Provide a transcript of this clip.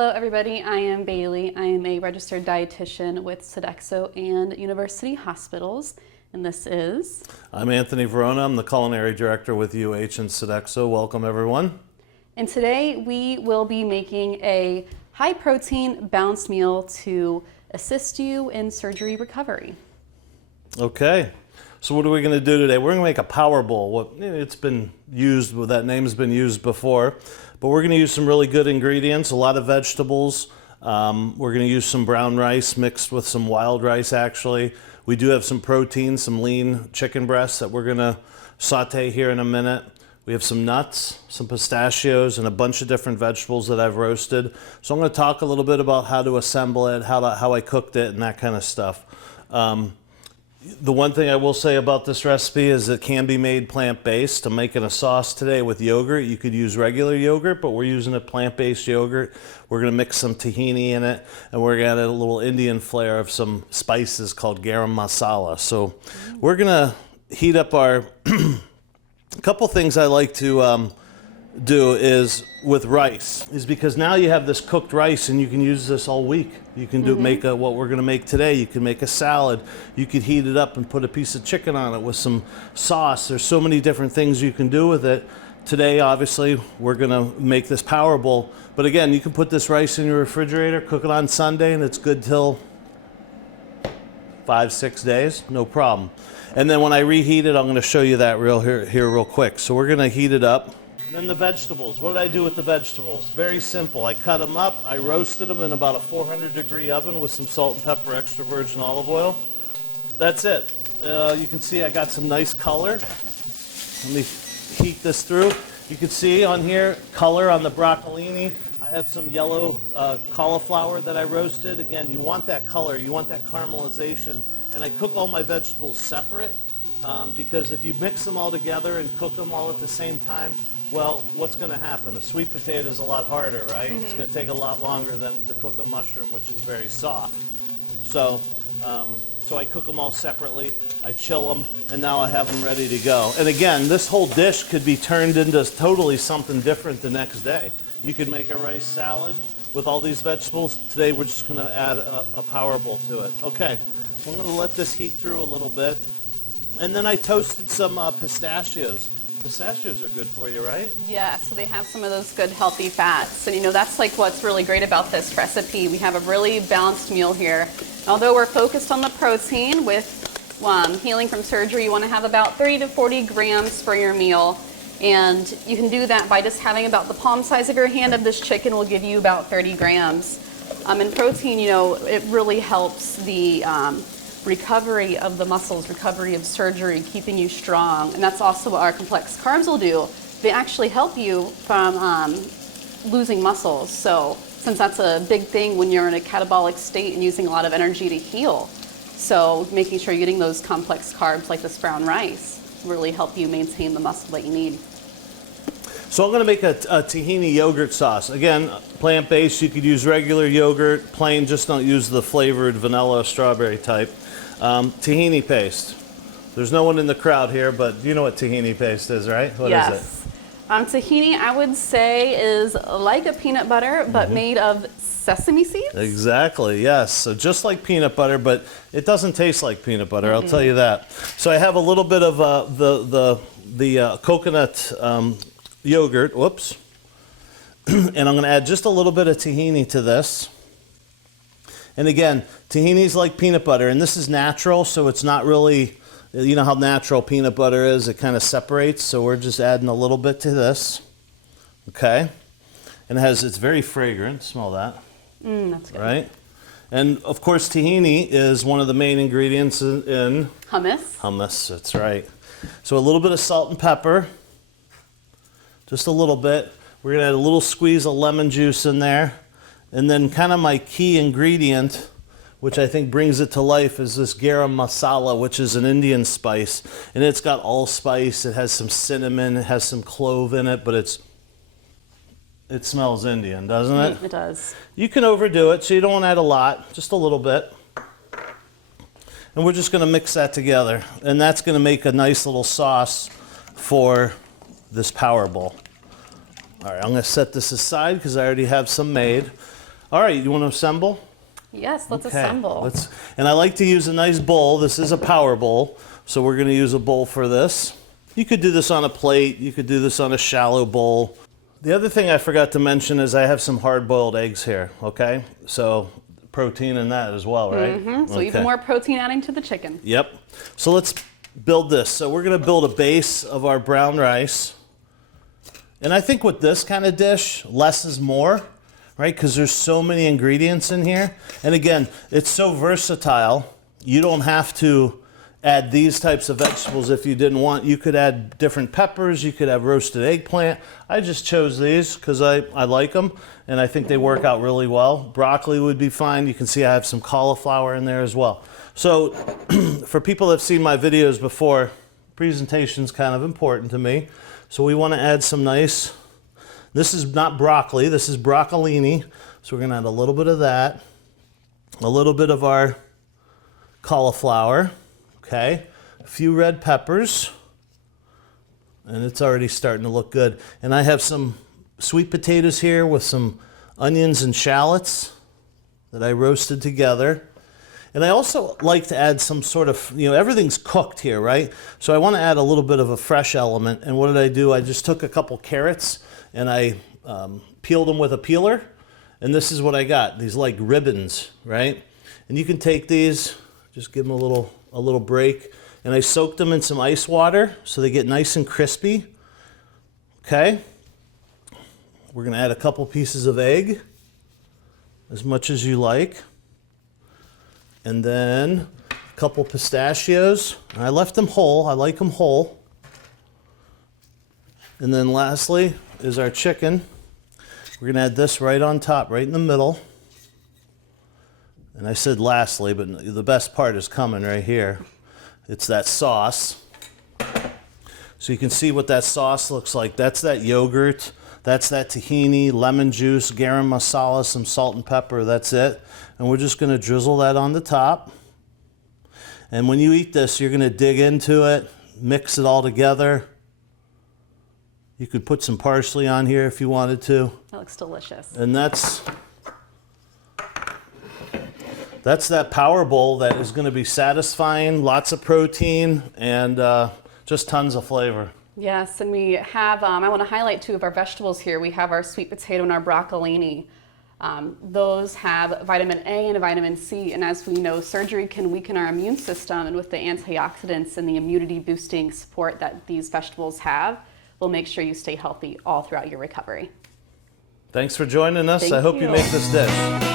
Hello everybody, I am Bailey. I am a registered dietitian with Sodexo and University Hospitals, and this is... I'm Anthony Verona. I'm the culinary director with UH and Sodexo. Welcome everyone. And today we will be making a high protein balanced meal to assist you in surgery recovery. Okay, so what are we going to do today? We're going to make a power bowl. It's been used, that name's been used before, but we're going to use some really good ingredients, a lot of vegetables. We're going to use some brown rice mixed with some wild rice actually. We do have some protein, some lean chicken breasts that we're going to saute here in a minute. We have some nuts, some pistachios, and a bunch of different vegetables that I've roasted. So I'm going to talk a little bit about how to assemble it, how I cooked it, and that kind of stuff. The one thing I will say about this recipe is it can be made plant-based. I'm making a sauce today with yogurt. You could use regular yogurt, but we're using a plant-based yogurt. We're going to mix some tahini in it, and we're going to add a little Indian flair of some spices called garam masala. So we're going to heat up our... A couple things I like to do is with rice, is because now you have this cooked rice and you can use this all week. You can make what we're going to make today. You can make a salad. You could heat it up and put a piece of chicken on it with some sauce. There's so many different things you can do with it. Today, obviously, we're going to make this power bowl. But again, you can put this rice in your refrigerator, cook it on Sunday, and it's good till 5-6 days, no problem. And then when I reheat it, I'm going to show you that here real quick. So we're going to heat it up. Then the vegetables. What did I do with the vegetables? Very simple. I cut them up. I roasted them in about a 400-degree oven with some salt and pepper, extra virgin olive oil. That's it. You can see I got some nice color. Let me heat this through. You can see on here color on the broccolini. I have some yellow cauliflower that I roasted. Again, you want that color. You want that caramelization. And I cook all my vegetables separate because if you mix them all together and cook them all at the same time, well, what's going to happen? The sweet potato is a lot harder, right? It's going to take a lot longer than to cook a mushroom, which is very soft. So, so I cook them all separately. I chill them, and now I have them ready to go. And again, this whole dish could be turned into totally something different the next day. You could make a rice salad with all these vegetables. Today, we're just going to add a power bowl to it. Okay. I'm going to let this heat through a little bit. And then I toasted some pistachios. Pistachios are good for you, right? Yeah, so they have some of those good healthy fats. And you know, that's like what's really great about this recipe. We have a really balanced meal here. Although we're focused on the protein with healing from surgery, you want to have about 30 to 40 grams for your meal. And you can do that by just having about the palm size of your hand of this chicken will give you about 30 grams. And protein, you know, it really helps the recovery of the muscles, recovery of surgery, keeping you strong. And that's also what our complex carbs will do. They actually help you from losing muscles. So since that's a big thing when you're in a catabolic state and using a lot of energy to heal. So making sure you're getting those complex carbs like this brown rice really help you maintain the muscle that you need. So I'm going to make a tahini yogurt sauce. Again, plant-based. You could use regular yogurt, plain, just don't use the flavored vanilla strawberry type. Tahini paste. There's no one in the crowd here, but you know what tahini paste is, right? What is it? Tahini, I would say, is like a peanut butter, but made of sesame seeds? Exactly, yes. So just like peanut butter, but it doesn't taste like peanut butter, I'll tell you that. So I have a little bit of the coconut yogurt, whoops, and I'm going to add just a little bit of tahini to this. And again, tahini is like peanut butter, and this is natural, so it's not really, you know how natural peanut butter is, it kind of separates, so we're just adding a little bit to this, okay? And it's very fragrant, smell that. That's good. Right? And of course, tahini is one of the main ingredients in hummus. Hummus, that's right. So a little bit of salt and pepper. Just a little bit. We're going to add a little squeeze of lemon juice in there. And then kind of my key ingredient, which I think brings it to life, is this garam masala, which is an Indian spice. And it's got allspice, it has some cinnamon, it has some clove in it, but it smells Indian, doesn't it? It does. You can overdo it, so you don't want to add a lot, just a little bit. And we're just going to mix that together. And that's going to make a nice little sauce for this power bowl. All right, I'm going to set this aside because I already have some made. All right, you want to assemble? Yes, let's Okay, assemble. and I like to use a nice bowl. This is a power bowl, so we're going to use a bowl for this. You could do this on a plate. You could do this on a shallow bowl. The other thing I forgot to mention is I have some hard-boiled eggs here, okay? So protein in that as well, right? So Okay. even more protein adding to the chicken. Yep. So let's build this. So we're going to build a base of our brown rice. And I think with this kind of dish, less is more, right? Because there's so many ingredients in here. And again, it's so versatile. You don't have to add these types of vegetables if you didn't want. You could add different peppers. You could have roasted eggplant. I just chose these because I like them, and I think they work out really well. Broccoli would be fine. You can see I have some cauliflower in there as well. So for people that have seen my videos before, presentation's kind of important to me. So we want to add some nice, this is not broccoli, this is broccolini. So we're going to add a little bit of that, a little bit of our cauliflower, okay, a few red peppers, and it's already starting to look good. And I have some sweet potatoes here with some onions and shallots that I roasted together. And I also like to add some sort of, everything's cooked here, right? So I want to add a little bit of a fresh element. And what did I do? I just took a couple carrots and I peeled them with a peeler. And this is what I got, these like ribbons, right? And you can take these, just give them a little break. And I soaked them in some ice water so they get nice and crispy. Okay. We're going to add a couple pieces of egg, as much as you like. And then a couple pistachios. And I left them whole. I like them whole. And then lastly is our chicken. We're going to add this right on top, right in the middle. And I said lastly, but the best part is coming right here. It's that sauce. So you can see what that sauce looks like. That's that yogurt. That's that tahini, lemon juice, garam masala, some salt and pepper. That's it. And we're just going to drizzle that on the top. And when you eat this, you're going to dig into it, mix it all together. You could put some parsley on here if you wanted to. That looks delicious. And that's that power bowl that is going to be satisfying, lots of protein, and just tons of flavor. Yes, and we have, I want to highlight two of our vegetables here. We have our sweet potato and our broccolini. Those have vitamin A and vitamin C, and as we know, surgery can weaken our immune system, and with the antioxidants and the immunity boosting support that these vegetables have, will make sure you stay healthy all throughout your recovery. Thanks for joining us. Thank I hope you. you make this dish.